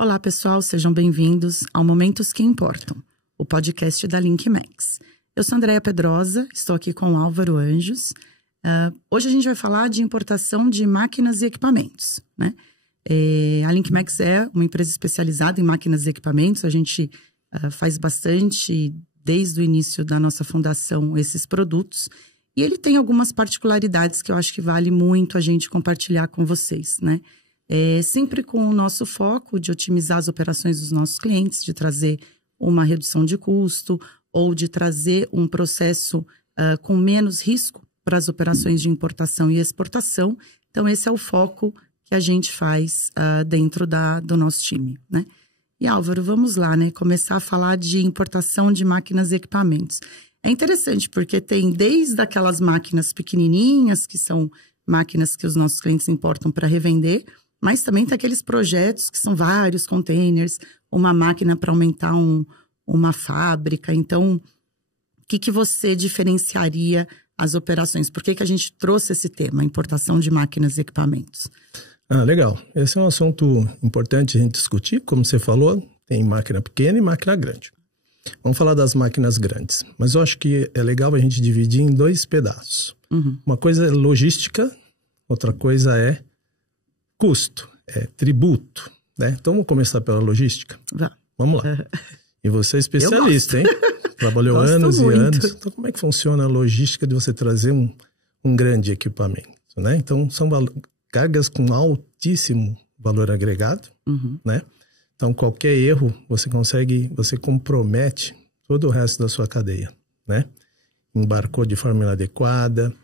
Olá, pessoal, sejam bem-vindos ao Momentos que Importam, o podcast da LinkMax. Eu sou Andréa Pedrosa, estou aqui com o Álvaro Anjos. Hoje a gente vai falar de importação de máquinas e equipamentos, né? A LinkMax é uma empresa especializada em máquinas e equipamentos. A gente faz bastante, desde o início da nossa fundação, esses produtos. E ele tem algumas particularidades que eu acho que vale muito a gente compartilhar com vocês, né? Sempre com o nosso foco de otimizar as operações dos nossos clientes, de trazer uma redução de custo ou de trazer um processo com menos risco para as operações de importação e exportação. Então, esse é o foco que a gente faz dentro do nosso time, né? E, Álvaro, vamos lá, né? Começar a falar de importação de máquinas e equipamentos. É interessante porque tem desde aquelas máquinas pequenininhas, que são máquinas que os nossos clientes importam para revender, mas também tem aqueles projetos que são vários containers, uma máquina para aumentar uma fábrica. Então, o que você diferenciaria as operações? Por que a gente trouxe esse tema, importação de máquinas e equipamentos? Legal. Esse é um assunto importante a gente discutir. Como você falou, tem máquina pequena e máquina grande. Vamos falar das máquinas grandes. Mas eu acho que é legal a gente dividir em dois pedaços. Uma coisa é logística, outra coisa é custo, é tributo, né? Então, vamos começar pela logística? Vamos lá. E você é especialista, hein? Trabalhou anos e anos. Então, como é que funciona a logística de você trazer um grande equipamento, né? Então, são cargas com altíssimo valor agregado, né? Então, qualquer erro, você compromete todo o resto da sua cadeia, né? Embarcou de forma inadequada,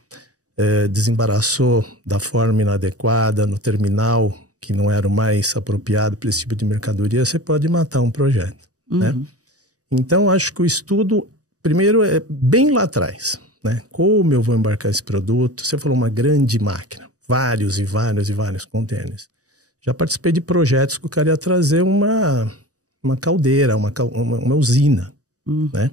desembaraçou da forma inadequada no terminal, que não era o mais apropriado para esse tipo de mercadoria, você pode matar um projeto, né? Então, acho que o estudo, primeiro, é bem lá atrás, né? Como eu vou embarcar esse produto? Você falou uma grande máquina, vários e vários containers. Já participei de projetos que o cara ia trazer uma caldeira, uma usina, né?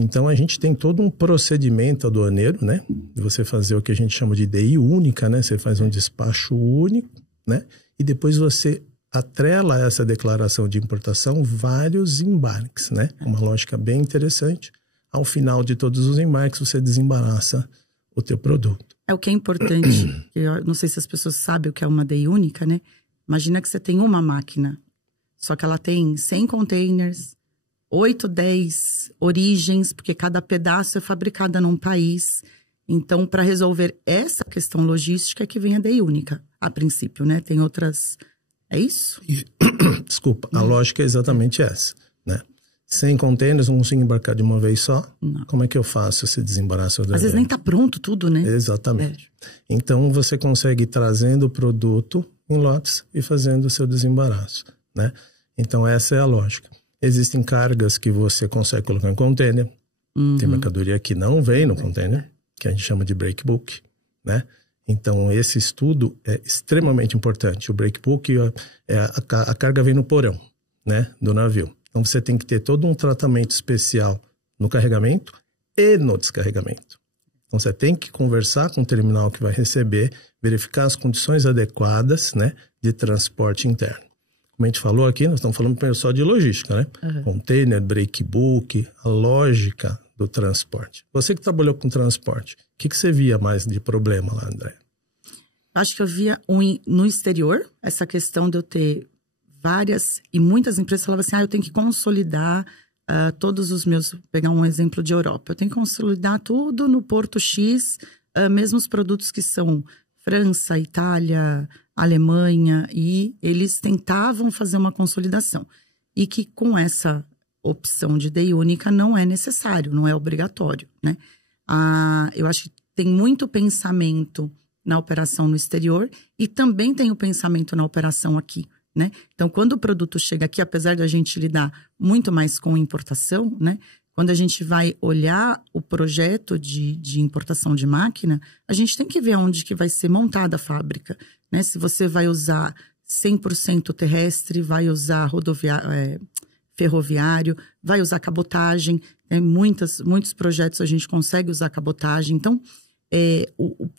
Então, a gente tem todo um procedimento aduaneiro, né? De você fazer o que a gente chama de DI única, né? Você faz um despacho único, né? E depois você atrela a essa declaração de importação vários embarques, né? Uma lógica bem interessante. Ao final de todos os embarques, você desembaraça o teu produto. O que é importante, eu não sei se as pessoas sabem o que é uma DI única, né? Imagina que você tem uma máquina, só que ela tem 100 containers, 8, 10 origens, porque cada pedaço é fabricado num país. Então, para resolver essa questão logística é que vem a DI única, a princípio, né? Tem outras... É isso? Desculpa, a lógica é exatamente essa, né? 100 containers, não consigo embarcar de uma vez só. Não. Como é que eu faço esse desembaraço? Às vezes nem está pronto tudo, né? Exatamente. Então, você consegue ir trazendo o produto em lotes e fazendo o seu desembaraço, né? Então, essa é a lógica. Existem cargas que você consegue colocar em container. Tem mercadoria que não vem no container, que a gente chama de breakbook, né? Então, esse estudo é extremamente importante. O breakbook, a carga vem no porão, né, do navio. Então, você tem que ter todo um tratamento especial no carregamento e no descarregamento. Então, você tem que conversar com o terminal que vai receber, verificar as condições adequadas, né, de transporte interno. Como a gente falou aqui, nós estamos falando só de logística, né? Container, breakbook, a lógica do transporte. Você que trabalhou com transporte, o que você via mais de problema lá, André? Acho que eu via no exterior, essa questão de eu ter várias, e muitas empresas falavam assim, eu tenho que consolidar todos os meus, vou pegar um exemplo de Europa, eu tenho que consolidar tudo no Porto X, mesmo os produtos que são França, Itália, Alemanha, e eles tentavam fazer uma consolidação. E que com essa opção de DI única não é necessário, não é obrigatório, né? Eu acho que tem muito pensamento na operação no exterior e também tem o pensamento na operação aqui, né? Então, quando o produto chega aqui, apesar de a gente lidar muito mais com importação, né? Quando a gente vai olhar o projeto de importação de máquina, a gente tem que ver onde que vai ser montada a fábrica, né? Se você vai usar 100% terrestre, vai usar ferroviário, vai usar cabotagem. Muitos projetos a gente consegue usar cabotagem. Então,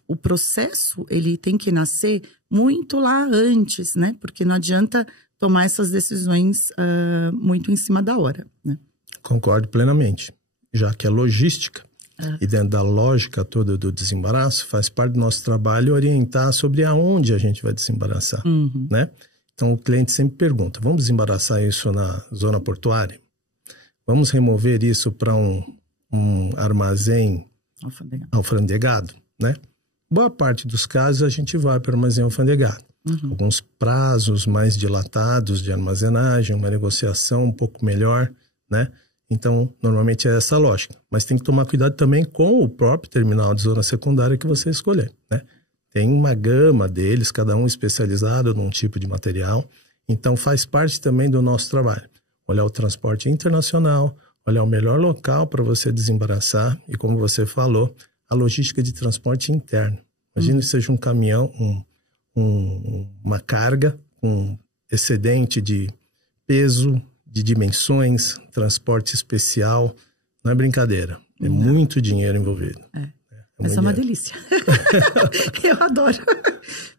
o processo ele tem que nascer muito lá antes, né? Porque não adianta tomar essas decisões muito em cima da hora, né? Concordo plenamente, já que a logística e dentro da lógica toda do desembaraço, faz parte do nosso trabalho orientar sobre aonde a gente vai desembaraçar, né? Então, o cliente sempre pergunta, vamos desembaraçar isso na zona portuária? Vamos remover isso para um armazém alfandegado, né? Boa parte dos casos a gente vai para o armazém alfandegado. Alguns prazos mais dilatados de armazenagem, uma negociação um pouco melhor, né? Então, normalmente é essa a lógica. Mas tem que tomar cuidado também com o próprio terminal de zona secundária que você escolher, né? Tem uma gama deles, cada um especializado num tipo de material. Então, faz parte também do nosso trabalho. Olhar o transporte internacional, olhar o melhor local para você desembaraçar. E como você falou, a logística de transporte interno. Imagina que seja um caminhão, uma carga, um excedente de peso, de dimensões, transporte especial. Não é brincadeira. É muito dinheiro envolvido. Mas é uma delícia. Eu adoro.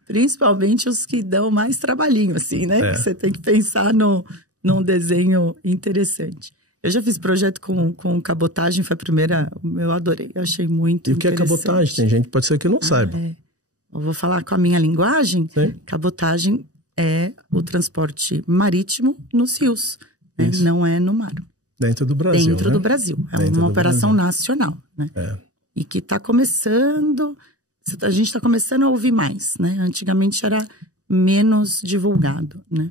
Principalmente os que dão mais trabalhinho, assim, né? Que você tem que pensar num desenho interessante. Eu já fiz projeto com cabotagem, foi a primeira, eu adorei, eu achei muito interessante. E o que é cabotagem? Tem gente que pode ser que não saiba. Eu vou falar com a minha linguagem. Sim. Cabotagem é o transporte marítimo nos rios, né? Não é no mar. Dentro do Brasil, Dentro do Brasil. É uma operação nacional, né? E que está começando, a gente está começando a ouvir mais, né? Antigamente era menos divulgado, né?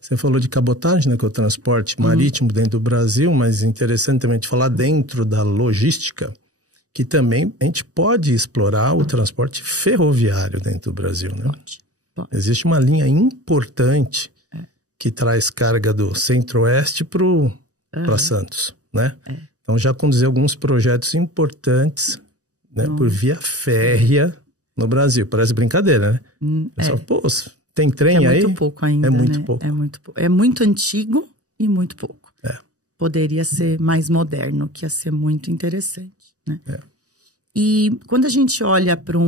Você falou de cabotagem, né? Que é o transporte marítimo dentro do Brasil, mas interessante também te falar dentro da logística, que também a gente pode explorar o transporte ferroviário dentro do Brasil, né? Pode. Existe uma linha importante que traz carga do Centro-Oeste para Santos, né? Então, já conduzi alguns projetos importantes, né, por via férrea no Brasil. Parece brincadeira, né? Pessoal, pô, tem trem aí? É muito pouco ainda, É muito né? pouco. É muito pouco. É muito antigo e muito pouco. Poderia ser mais moderno, que ia ser muito interessante, né? E quando a gente olha para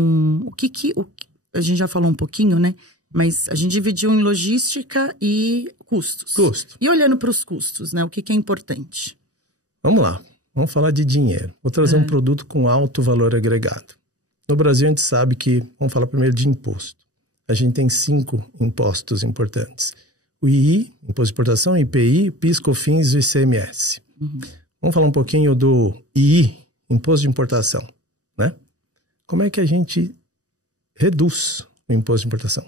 a gente já falou um pouquinho, né? Mas a gente dividiu em logística e custos. E olhando para os custos, né? O que é importante? Vamos lá. Vamos falar de dinheiro. Vou trazer um produto com alto valor agregado. No Brasil, a gente sabe que... Vamos falar primeiro de imposto. A gente tem 5 impostos importantes. O II, Imposto de Importação, IPI, PIS, COFINS e o ICMS. Vamos falar um pouquinho do II, Imposto de Importação, né? Como é que a gente reduz o Imposto de Importação?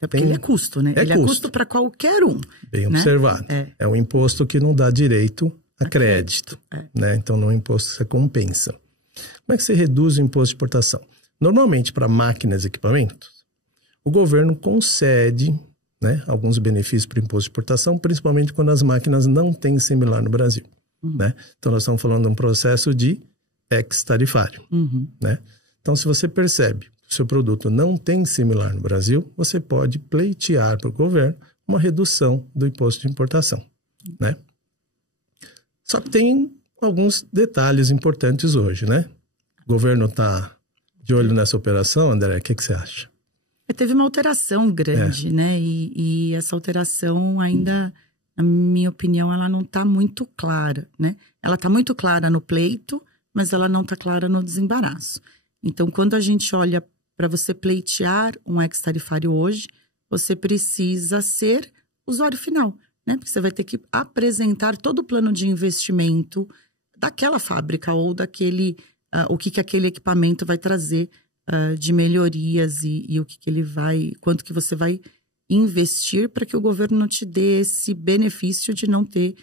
Porque ele é custo, né? Ele é custo para qualquer um. Bem observado. É um imposto que não dá direito a crédito, né? Então, não é um imposto que você compensa. Como é que você reduz o imposto de importação? Normalmente, para máquinas e equipamentos, o governo concede, né, alguns benefícios para o imposto de importação, principalmente quando as máquinas não têm similar no Brasil, né? Então, nós estamos falando de um processo de ex-tarifário, né? Então, se você percebe que o seu produto não tem similar no Brasil, você pode pleitear para o governo uma redução do imposto de importação, né? Só que tem alguns detalhes importantes hoje, né? O governo está de olho nessa operação, André, o que você acha? Teve uma alteração grande, né? E essa alteração ainda, na minha opinião, ela não está muito clara, né? Ela está muito clara no pleito, mas ela não está clara no desembaraço. Então, quando a gente olha para você pleitear um ex-tarifário hoje, você precisa ser usuário final, né? Porque você vai ter que apresentar todo o plano de investimento daquela fábrica ou daquele, o que aquele equipamento vai trazer de melhorias e o que ele vai, quanto que você vai investir para que o governo não te dê esse benefício de não ter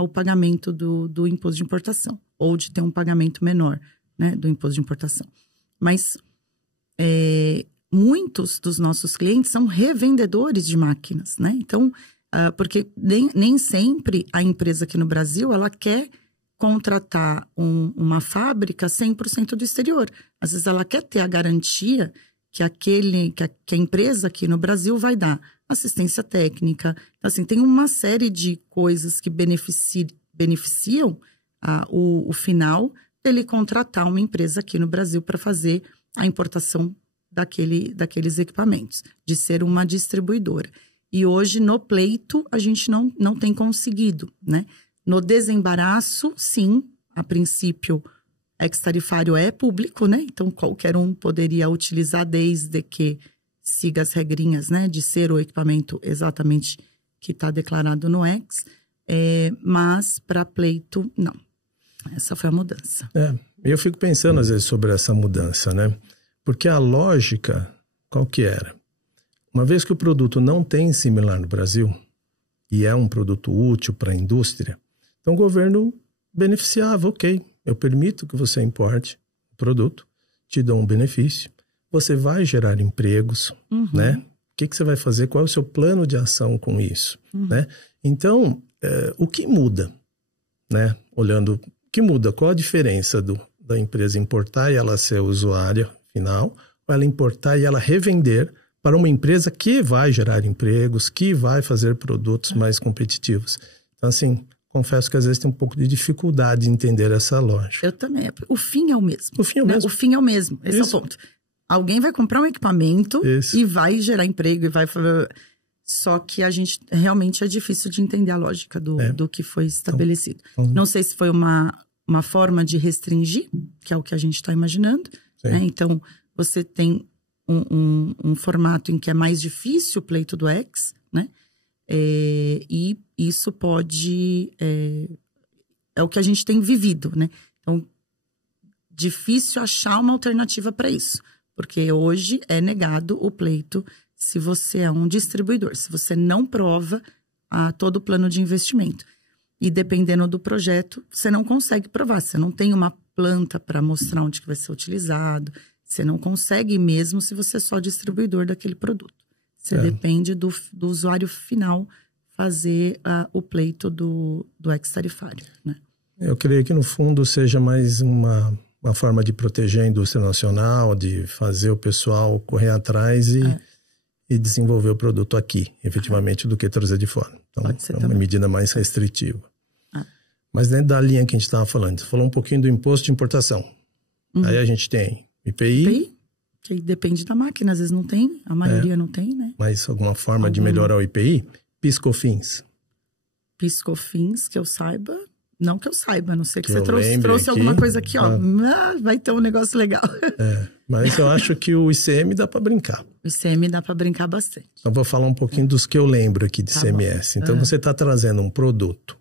o pagamento do imposto de importação ou de ter um pagamento menor, né, do imposto de importação. Mas muitos dos nossos clientes são revendedores de máquinas, né? Então, porque nem sempre a empresa aqui no Brasil, ela quer contratar uma fábrica 100% do exterior. Às vezes ela quer ter a garantia que a empresa aqui no Brasil vai dar assistência técnica. Então, assim, tem uma série de coisas que beneficiam o final dele contratar uma empresa aqui no Brasil para fazer a importação daqueles equipamentos, de ser uma distribuidora. E hoje, no pleito, a gente não tem conseguido, né? No desembaraço, sim, a princípio, ex-tarifário é público, né? Então, qualquer um poderia utilizar desde que siga as regrinhas, né? De ser o equipamento exatamente que está declarado no ex. Mas, para pleito, não. Essa foi a mudança. Eu fico pensando, às vezes, sobre essa mudança, né? Porque a lógica, qual que era? Uma vez que o produto não tem similar no Brasil, e é um produto útil para a indústria, então o governo beneficiava, ok, eu permito que você importe o produto, te dou um benefício, você vai gerar empregos, né? O que você vai fazer? Qual é o seu plano de ação com isso, né? Então, o que muda, né? Olhando, o que muda? Qual a diferença da empresa importar e ela ser usuária final, ou ela importar e ela revender para uma empresa que vai gerar empregos, que vai fazer produtos mais competitivos? Então, assim, confesso que às vezes tem um pouco de dificuldade de entender essa lógica. Eu também. O fim é o mesmo. O fim é o mesmo. O fim é o mesmo. Esse é o ponto. Alguém vai comprar um equipamento e vai gerar emprego e vai... Só que a gente realmente é difícil de entender a lógica do que foi estabelecido. Não sei se foi uma forma de restringir, que é o que a gente está imaginando. Né? Então, você tem um formato em que é mais difícil o pleito do ex, né? E isso pode... É o que a gente tem vivido, né? Então, difícil achar uma alternativa para isso. Porque hoje é negado o pleito se você é um distribuidor, se você não prova todo o plano de investimento. E dependendo do projeto, você não consegue provar. Você não tem uma planta para mostrar onde que vai ser utilizado. Você não consegue mesmo se você é só distribuidor daquele produto. Você depende do usuário final fazer o pleito do ex-tarifário, né? Eu creio que, no fundo, seja mais uma forma de proteger a indústria nacional, de fazer o pessoal correr atrás e desenvolver o produto aqui, efetivamente, do que trazer de fora. Então, é uma medida mais restritiva. Mas dentro da linha que a gente estava falando, você falou um pouquinho do imposto de importação. Aí a gente tem IPI, que depende da máquina, às vezes não tem, a maioria não tem, né? Mas alguma forma de melhorar o IPI? PIS/COFINS. PIS/COFINS, que eu saiba... Não que eu saiba, a não sei que você trouxe alguma coisa aqui, ó. Vai ter um negócio legal. Mas eu acho que o ICM dá para brincar. O ICM dá para brincar bastante. Então, vou falar um pouquinho dos que eu lembro aqui de ICMS. Então, você está trazendo um produto.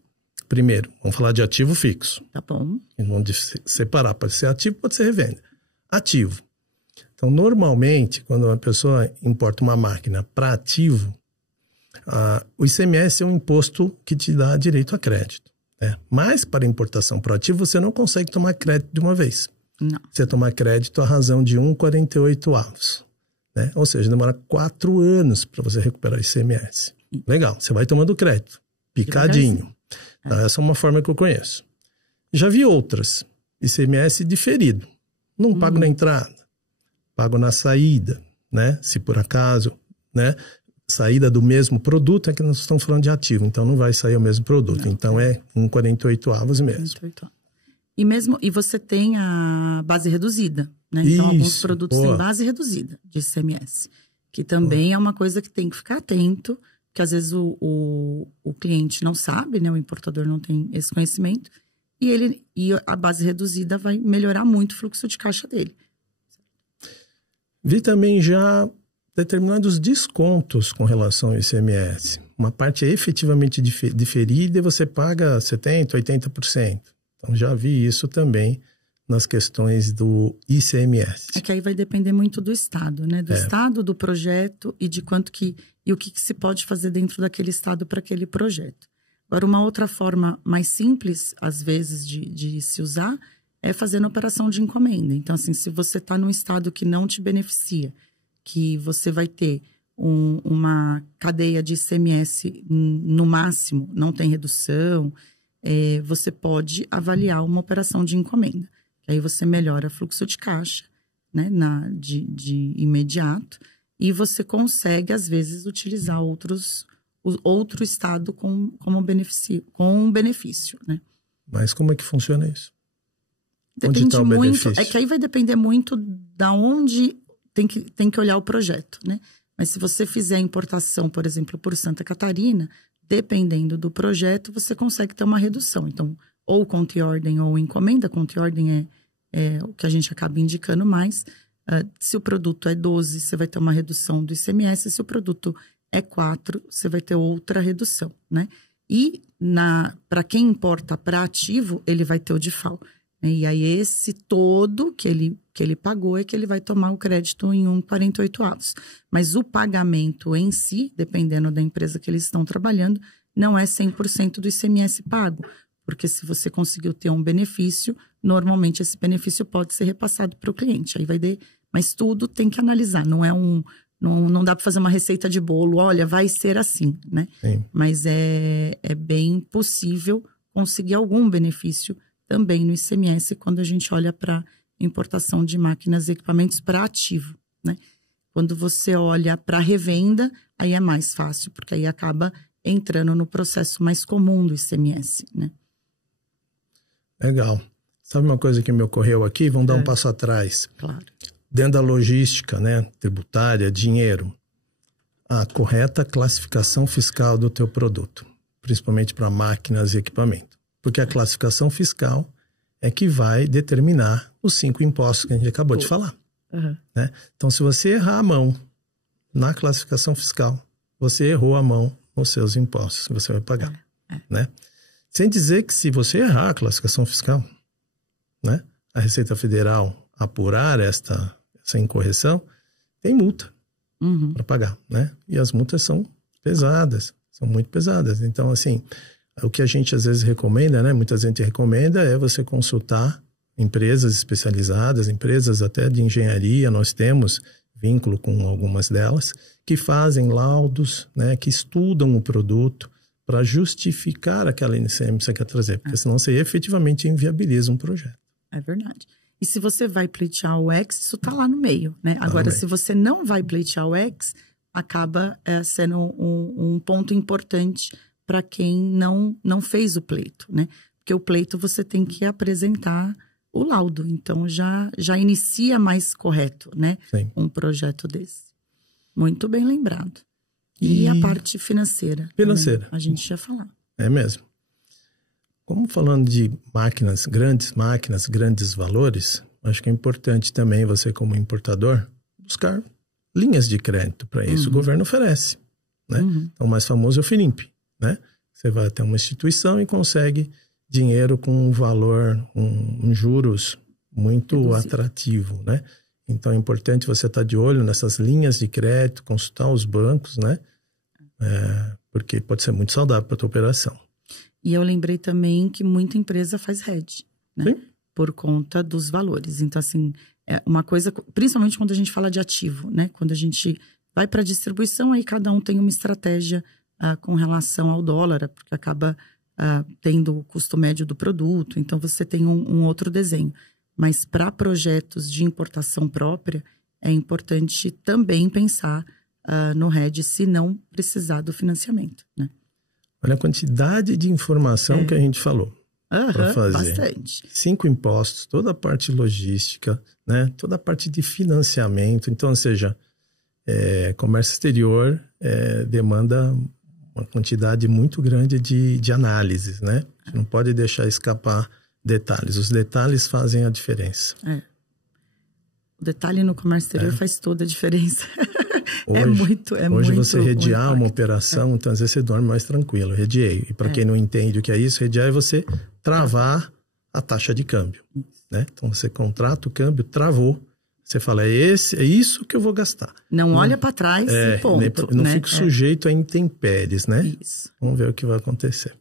Primeiro, vamos falar de ativo fixo. Tá bom. Vamos separar. Pode ser ativo, pode ser revenda. Ativo. Então, normalmente, quando uma pessoa importa uma máquina para ativo, o ICMS é um imposto que te dá direito a crédito. Mas para importação para ativo, você não consegue tomar crédito de uma vez. Não. Você toma crédito à razão de 1,48. Né? Ou seja, demora 4 anos para você recuperar o ICMS. Legal, você vai tomando crédito, picadinho. Tá? Essa é uma forma que eu conheço. Já vi outras. ICMS diferido. Não pago na entrada, pago na saída, né? Se por acaso, né? Saída do mesmo produto, é que nós estamos falando de ativo, então não vai sair o mesmo produto. Não. Então é 1,48 mesmo. E você tem a base reduzida, né? Então alguns produtos têm base reduzida de ICMS, que também é uma coisa que tem que ficar atento, que às vezes o cliente não sabe, né? O importador não tem esse conhecimento, e a base reduzida vai melhorar muito o fluxo de caixa dele. Vi também já determinados descontos com relação ao ICMS. Uma parte é efetivamente diferida e você paga 70%, 80%. Então, já vi isso também nas questões do ICMS. É que aí vai depender muito do estado, né? Do estado, do projeto e de quanto e o que se pode fazer dentro daquele estado para aquele projeto. Agora, uma outra forma mais simples, às vezes, de se usar é fazendo operação de encomenda. Então, assim, se você está num estado que não te beneficia, que você vai ter uma cadeia de ICMS no máximo, não tem redução, você pode avaliar uma operação de encomenda. Aí você melhora o fluxo de caixa, né, de imediato, e você consegue, às vezes, utilizar outro estado com um benefício, né? Mas como é que funciona isso? Depende onde está o muito, benefício? é que aí vai depender muito da onde tem que olhar o projeto, né? Mas se você fizer importação, por exemplo, por Santa Catarina, dependendo do projeto, você consegue ter uma redução. Então, ou conta e ordem ou encomenda. Conta e ordem é o que a gente acaba indicando mais. Se o produto é 12, você vai ter uma redução do ICMS. Se o produto é 4, você vai ter outra redução, né? E para quem importa para ativo, ele vai ter o DIFAL. E aí esse todo que ele pagou é que ele vai tomar o crédito em 1,48. Mas o pagamento em si, dependendo da empresa que eles estão trabalhando, não é 100% do ICMS pago. Porque se você conseguiu ter um benefício, normalmente esse benefício pode ser repassado para o cliente. Aí vai mas tudo tem que analisar, não dá para fazer uma receita de bolo, olha, vai ser assim, né? Sim. Mas é bem possível conseguir algum benefício também no ICMS quando a gente olha para importação de máquinas e equipamentos para ativo, né? Quando você olha para revenda, aí é mais fácil, porque aí acaba entrando no processo mais comum do ICMS, né? Legal. Sabe uma coisa que me ocorreu aqui? Vamos dar um passo atrás. Claro. Dentro da logística, né, tributária, dinheiro, a correta classificação fiscal do teu produto, principalmente para máquinas e equipamento. Porque a classificação fiscal é que vai determinar os 5 impostos que a gente acabou de falar. Né? Então, se você errar a mão na classificação fiscal, você errou a mão nos seus impostos que você vai pagar. Né? Sem dizer que se você errar a classificação fiscal, né, a Receita Federal apurar essa incorreção, tem multa para pagar, né? E as multas são pesadas, são muito pesadas. Então, assim, o que a gente às vezes recomenda, né? Muita gente recomenda é você consultar empresas especializadas, empresas até de engenharia, nós temos vínculo com algumas delas, que fazem laudos, né? Que estudam o produto para justificar aquela ICMS que você quer trazer, porque senão você efetivamente inviabiliza um projeto. É verdade. E se você vai pleitear o X, isso está lá no meio, né? Agora, se você não vai pleitear o X, acaba sendo um ponto importante para quem não fez o pleito, né? Porque o pleito você tem que apresentar o laudo. Então, já inicia mais correto, né? Sim. Um projeto desse. Muito bem lembrado. E a parte financeira. Financeira. Também, a gente ia falar. É mesmo. Como falando de máquinas, grandes valores, acho que é importante também você, como importador, buscar linhas de crédito. Para isso, o governo oferece. Né? Então, o mais famoso é o FINIMP. Né? Você vai até uma instituição e consegue dinheiro com um valor, um juros muito atrativo. Né? Então, é importante você estar de olho nessas linhas de crédito, consultar os bancos, né? Porque pode ser muito saudável para a tua operação. E eu lembrei também que muita empresa faz hedge, né? Sim. Por conta dos valores. Então, assim, é uma coisa, principalmente quando a gente fala de ativo, né? Quando a gente vai para a distribuição, aí cada um tem uma estratégia com relação ao dólar, porque acaba tendo o custo médio do produto. Então, você tem um outro desenho. Mas para projetos de importação própria, é importante também pensar no hedge, se não precisar do financiamento, né? Olha a quantidade de informação que a gente falou para fazer. Bastante. 5 impostos, toda a parte logística, né? Toda a parte de financiamento. Então, ou seja, comércio exterior demanda uma quantidade muito grande de análises, né? A gente não pode deixar escapar detalhes. Os detalhes fazem a diferença. O detalhe no comércio exterior faz toda a diferença. Hoje muito você rediar uma operação, então às vezes você dorme mais tranquilo. Rediei. E para quem não entende o que é isso, rediar é você travar a taxa de câmbio. Né? Então você contrata o câmbio, travou. Você fala, é isso que eu vou gastar. Não olha para trás e ponto. Não fico sujeito a intempéries, né? Isso. Vamos ver o que vai acontecer.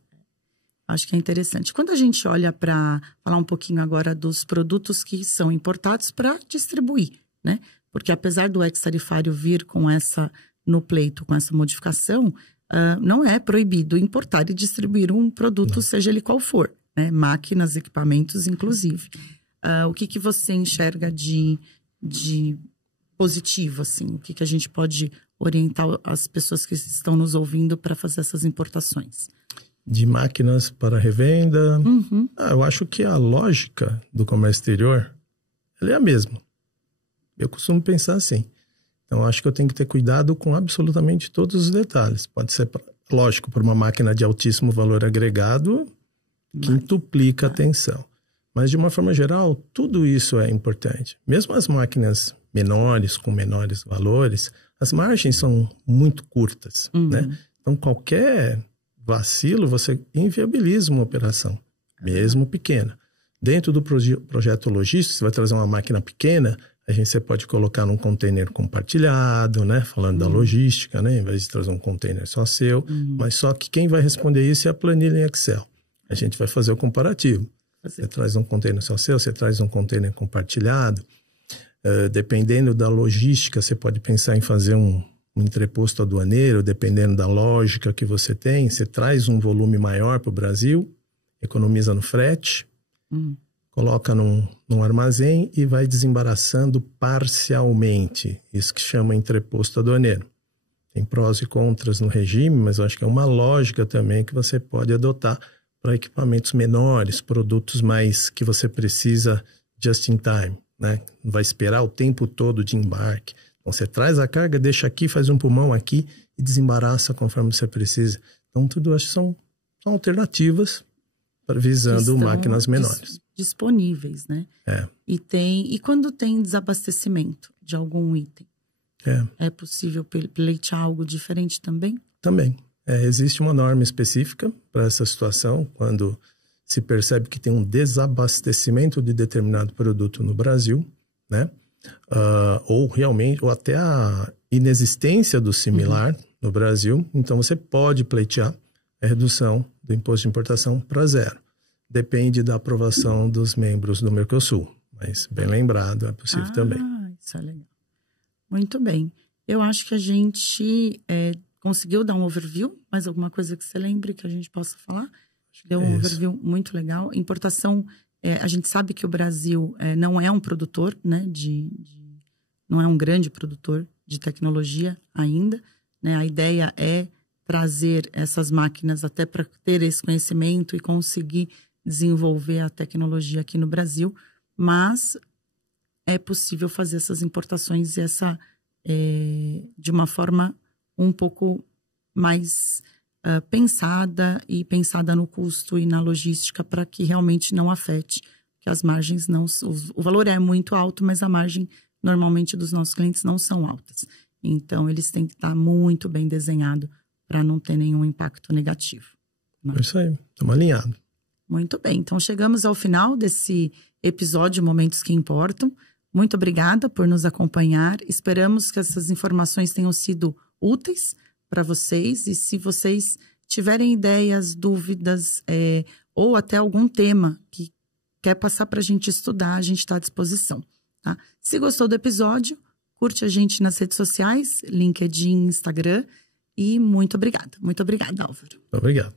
Acho que é interessante. Quando a gente olha para falar um pouquinho agora dos produtos que são importados para distribuir, né? Porque apesar do ex-tarifário vir no pleito com essa modificação, não é proibido importar e distribuir um produto, seja ele qual for, né? Máquinas, equipamentos, inclusive. O que você enxerga de positivo, assim? O que a gente pode orientar as pessoas que estão nos ouvindo para fazer essas importações? De máquinas para revenda. Eu acho que a lógica do comércio exterior ela é a mesma. Eu costumo pensar assim. Então, acho que eu tenho que ter cuidado com absolutamente todos os detalhes. Pode ser, lógico, por uma máquina de altíssimo valor agregado, quintuplica a atenção. Mas, de uma forma geral, tudo isso é importante. Mesmo as máquinas menores, com menores valores, as margens são muito curtas, né? Então, qualquer vacilo, você inviabiliza uma operação, mesmo pequena. Dentro do projeto logístico, você vai trazer uma máquina pequena, você pode colocar num container compartilhado, né? Falando da logística, né? Em vez de trazer um container só seu. Mas só que quem vai responder isso é a planilha em Excel. A gente vai fazer o comparativo. Você traz um container só seu, você traz um container compartilhado. Dependendo da logística, você pode pensar em fazer um entreposto aduaneiro, dependendo da lógica que você tem. Você traz um volume maior para o Brasil, economiza no frete, coloca num armazém e vai desembaraçando parcialmente. Isso que chama entreposto aduaneiro. Tem prós e contras no regime, mas eu acho que é uma lógica também que você pode adotar para equipamentos menores, produtos mais que você precisa just in time, né? Não vai esperar o tempo todo de embarque. Então, você traz a carga, deixa aqui, faz um pulmão aqui e desembaraça conforme você precisa. Então, tudo acho que são alternativas visando máquinas menores. Disponíveis, né? E quando tem desabastecimento de algum item? É possível pleitear algo diferente também? Também. Existe uma norma específica para essa situação, quando se percebe que tem um desabastecimento de determinado produto no Brasil, né? Ou até a inexistência do similar no Brasil. Então, você pode pleitear a redução do imposto de importação para zero. Depende da aprovação dos membros do Mercosul. Mas, bem lembrado, é possível também. Isso é legal. Muito bem. Eu acho que a gente conseguiu dar um overview. Mais alguma coisa que você lembre que a gente possa falar? Deu um overview muito legal. Importação, a gente sabe que o Brasil não é um produtor, né, não é um grande produtor de tecnologia ainda, né? A ideia é trazer essas máquinas até para ter esse conhecimento e conseguir desenvolver a tecnologia aqui no Brasil, mas é possível fazer essas importações de uma forma um pouco mais pensada no custo e na logística para que realmente não afete, que as margens não... O valor é muito alto, mas a margem normalmente dos nossos clientes não são altas. Então, eles têm que estar muito bem desenhados para não ter nenhum impacto negativo. Né? É isso aí, estamos alinhados. Muito bem, então chegamos ao final desse episódio Momentos que Importam. Muito obrigada por nos acompanhar. Esperamos que essas informações tenham sido úteis para vocês. E se vocês tiverem ideias, dúvidas ou até algum tema que quer passar para a gente estudar, a gente está à disposição. Tá? Se gostou do episódio, curte a gente nas redes sociais, LinkedIn, Instagram. E muito obrigada. Muito obrigada, Álvaro. Obrigado.